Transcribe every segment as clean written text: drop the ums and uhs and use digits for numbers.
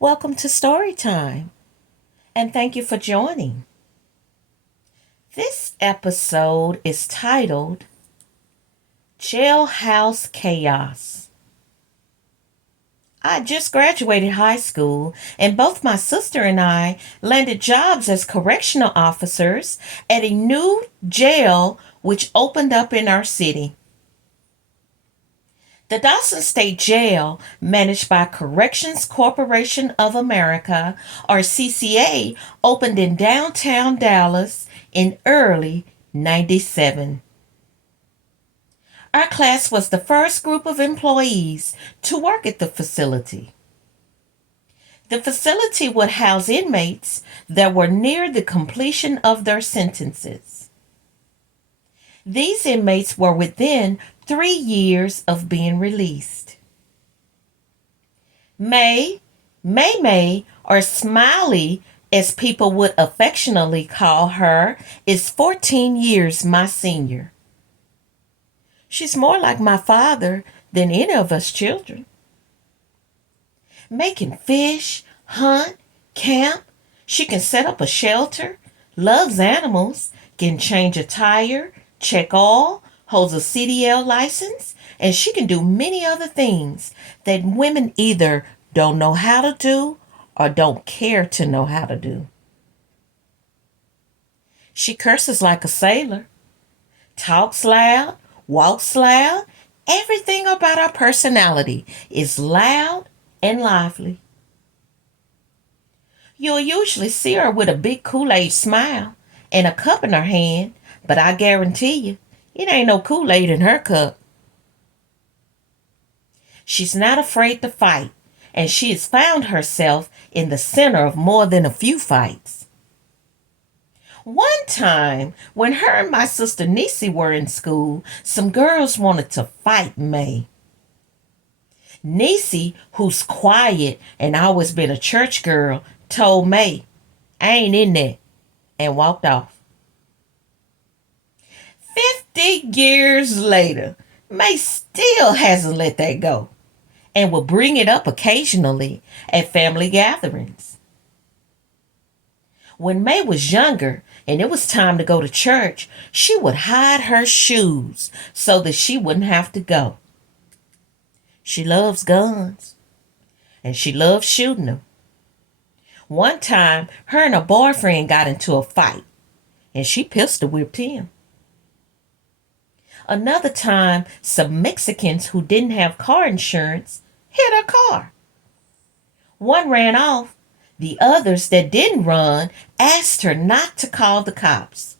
Welcome to Story Time, and thank you for joining. This episode is titled Jailhouse Chaos. I just graduated high school, and both my sister and I landed jobs as correctional officers at a new jail which opened up in our city. The Dawson State Jail, managed by Corrections Corporation of America, or CCA, opened in downtown Dallas in early 97. Our class was the first group of employees to work at the facility. The facility would house inmates that were near the completion of their sentences. These inmates were within 3 years of being released. May, or Smiley, as people would affectionately call her, is 14 years my senior. She's more like my father than any of us children. May can fish, hunt, camp. She can set up a shelter, loves animals, can change a tire, check oil, holds a CDL license, and she can do many other things that women either don't know how to do or don't care to know how to do. She curses like a sailor, talks loud, walks loud. Everything about her personality is loud and lively. You'll usually see her with a big Kool-Aid smile and a cup in her hand, but I guarantee you, it ain't no Kool-Aid in her cup. She's not afraid to fight, and she has found herself in the center of more than a few fights. One time, when her and my sister Niecy were in school, some girls wanted to fight May. Niecy, who's quiet and always been a church girl, told May, "I ain't in there," and walked off. 50 years later, May still hasn't let that go and will bring it up occasionally at family gatherings. When May was younger and it was time to go to church, she would hide her shoes so that she wouldn't have to go. She loves guns and she loves shooting them. One time, her and her boyfriend got into a fight and she pistol whipped him. Another time, some Mexicans who didn't have car insurance hit her car. One ran off. The others that didn't run asked her not to call the cops.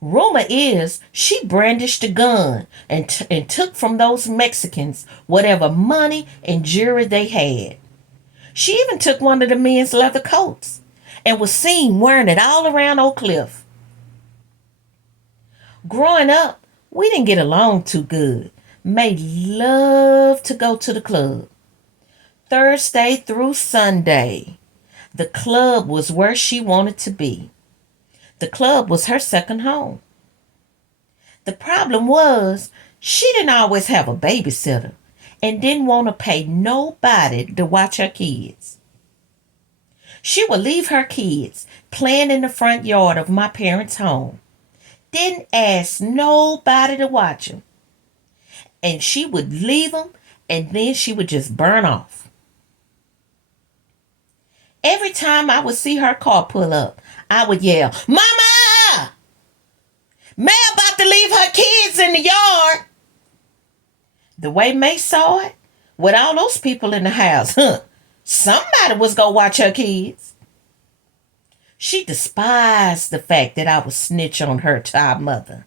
Rumor is she brandished a gun and took from those Mexicans whatever money and jewelry they had. She even took one of the men's leather coats and was seen wearing it all around Oak Cliff. Growing up, we didn't get along too good. May loved to go to the club. Thursday through Sunday, the club was where she wanted to be. The club was her second home. The problem was she didn't always have a babysitter and didn't want to pay nobody to watch her kids. She would leave her kids playing in the front yard of my parents' home. Didn't ask nobody to watch them. And she would leave them and then she would just burn off. Every time I would see her car pull up, I would yell, "Mama! May about to leave her kids in the yard." The way May saw it, with all those people in the house, somebody was going to watch her kids. She despised the fact that I would snitch on her to our mother.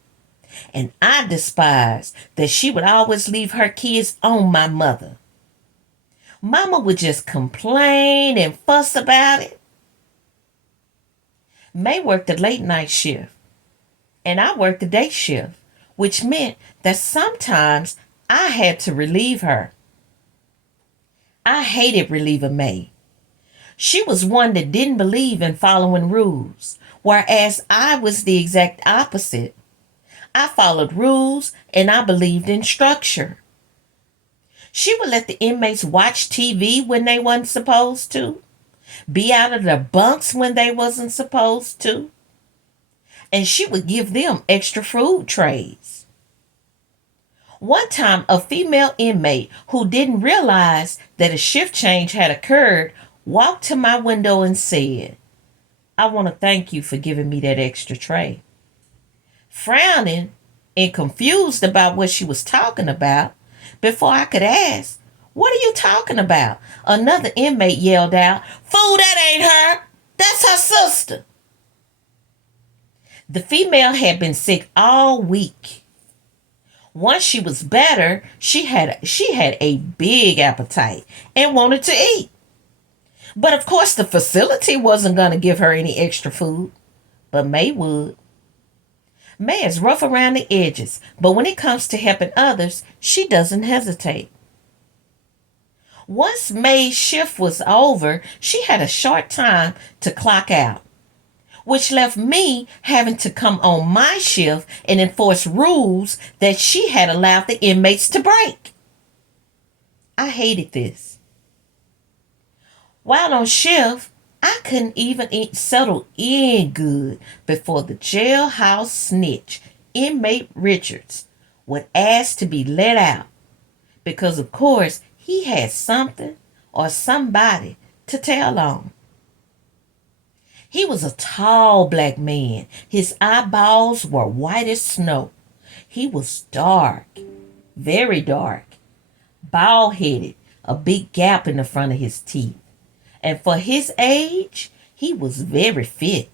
And I despised that she would always leave her kids on my mother. Mama would just complain and fuss about it. May worked the late night shift, and I worked the day shift, which meant that sometimes I had to relieve her. I hated relieving May. She was one that didn't believe in following rules, whereas I was the exact opposite. I followed rules and I believed in structure. She would let the inmates watch TV when they wasn't supposed to, be out of their bunks when they wasn't supposed to, and she would give them extra food trays. One time, a female inmate who didn't realize that a shift change had occurred walked to my window and said, "I want to thank you for giving me that extra tray." Frowning and confused about what she was talking about, before I could ask, "What are you talking about?" another inmate yelled out, "Fool, that ain't her. That's her sister." The female had been sick all week. Once she was better, she had a big appetite and wanted to eat. But of course the facility wasn't going to give her any extra food, but May would. May is rough around the edges, but when it comes to helping others, she doesn't hesitate. Once May's shift was over, she had a short time to clock out, which left me having to come on my shift and enforce rules that she had allowed the inmates to break. I hated this. While on shift, I couldn't even settle in good before the jailhouse snitch, inmate Richards, would ask to be let out because, of course, he had something or somebody to tell on. He was a tall black man. His eyeballs were white as snow. He was dark, very dark, bald headed, a big gap in the front of his teeth. And for his age, he was very fit.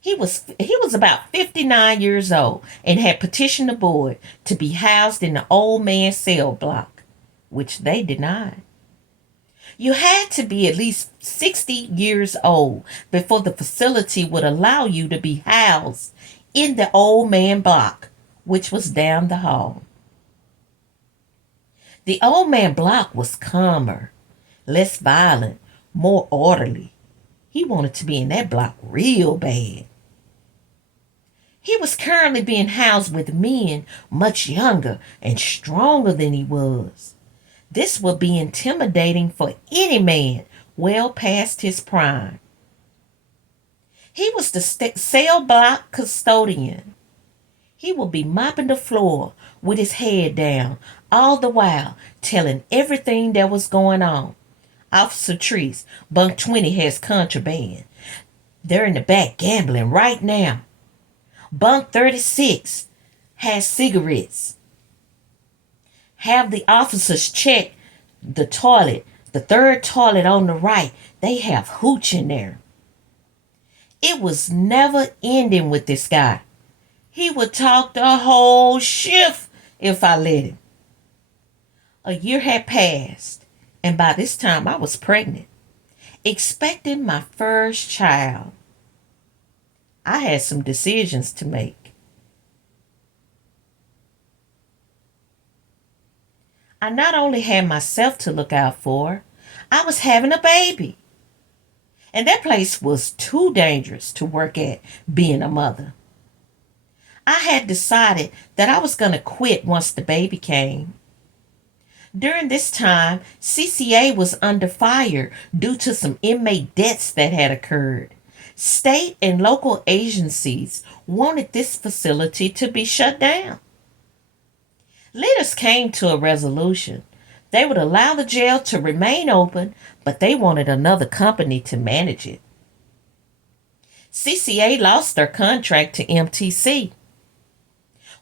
He was about 59 years old and had petitioned the board to be housed in the old man's cell block, which they denied. You had to be at least 60 years old before the facility would allow you to be housed in the old man block, which was down the hall. The old man block was calmer, less violent, more orderly. He wanted to be in that block real bad. He was currently being housed with men much younger and stronger than he was. This would be intimidating for any man well past his prime. He was the cell block custodian. He would be mopping the floor with his head down, all the while telling everything that was going on. "Officer Treese, bunk 20 has contraband. They're in the back gambling right now. Bunk 36 has cigarettes. Have the officers check the toilet, the third toilet on the right. They have hooch in there." It was never ending with this guy. He would talk the whole shift if I let him. A year had passed, and by this time I was pregnant, expecting my first child. I had some decisions to make. I not only had myself to look out for, I was having a baby. And that place was too dangerous to work at being a mother. I had decided that I was going to quit once the baby came. During this time, CCA was under fire due to some inmate deaths that had occurred. State and local agencies wanted this facility to be shut down. Leaders came to a resolution. They would allow the jail to remain open, but they wanted another company to manage it. CCA lost their contract to MTC.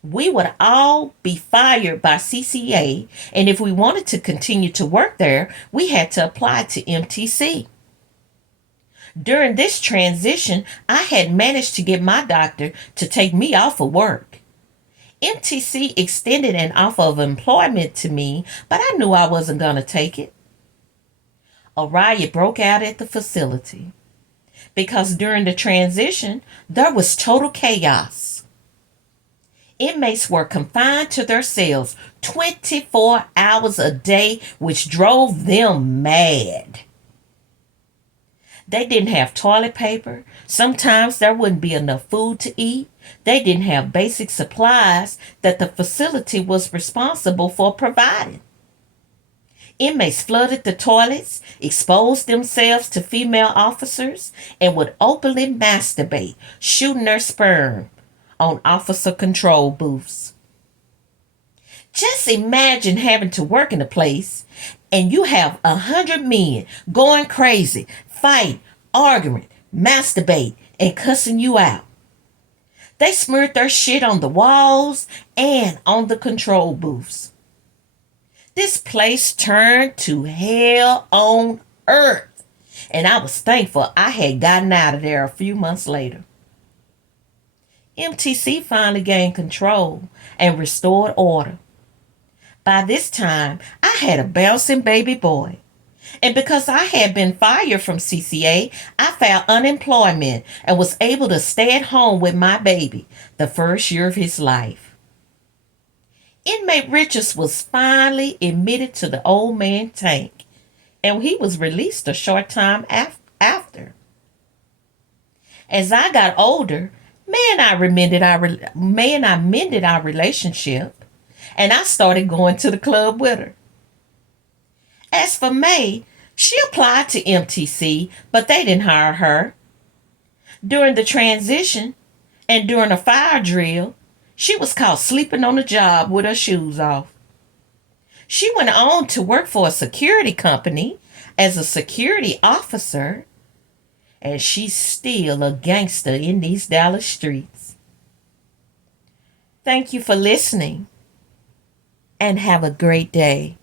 We would all be fired by CCA, and if we wanted to continue to work there, we had to apply to MTC. During this transition, I had managed to get my doctor to take me off of work. MTC extended an offer of employment to me, but I knew I wasn't going to take it. A riot broke out at the facility because during the transition, there was total chaos. Inmates were confined to their cells 24 hours a day, which drove them mad. They didn't have toilet paper. Sometimes there wouldn't be enough food to eat. They didn't have basic supplies that the facility was responsible for providing. Inmates flooded the toilets, exposed themselves to female officers, and would openly masturbate, shooting their sperm on officer control booths. Just imagine having to work in a place and you have 100 men going crazy, fighting, arguing, masturbate, and cussing you out. They smeared their shit on the walls and on the control booths. This place turned to hell on earth, and I was thankful I had gotten out of there a few months later. MTC finally gained control and restored order. By this time, I had a bouncing baby boy. And because I had been fired from CCA, I found unemployment and was able to stay at home with my baby the first year of his life. Inmate Richards was finally admitted to the old man tank, and he was released a short time after. As I got older, I mended our relationship, and I started going to the club with her. As for May, she applied to MTC, but they didn't hire her. During the transition and during a fire drill, she was caught sleeping on the job with her shoes off. She went on to work for a security company as a security officer, and she's still a gangster in these Dallas streets. Thank you for listening, and have a great day.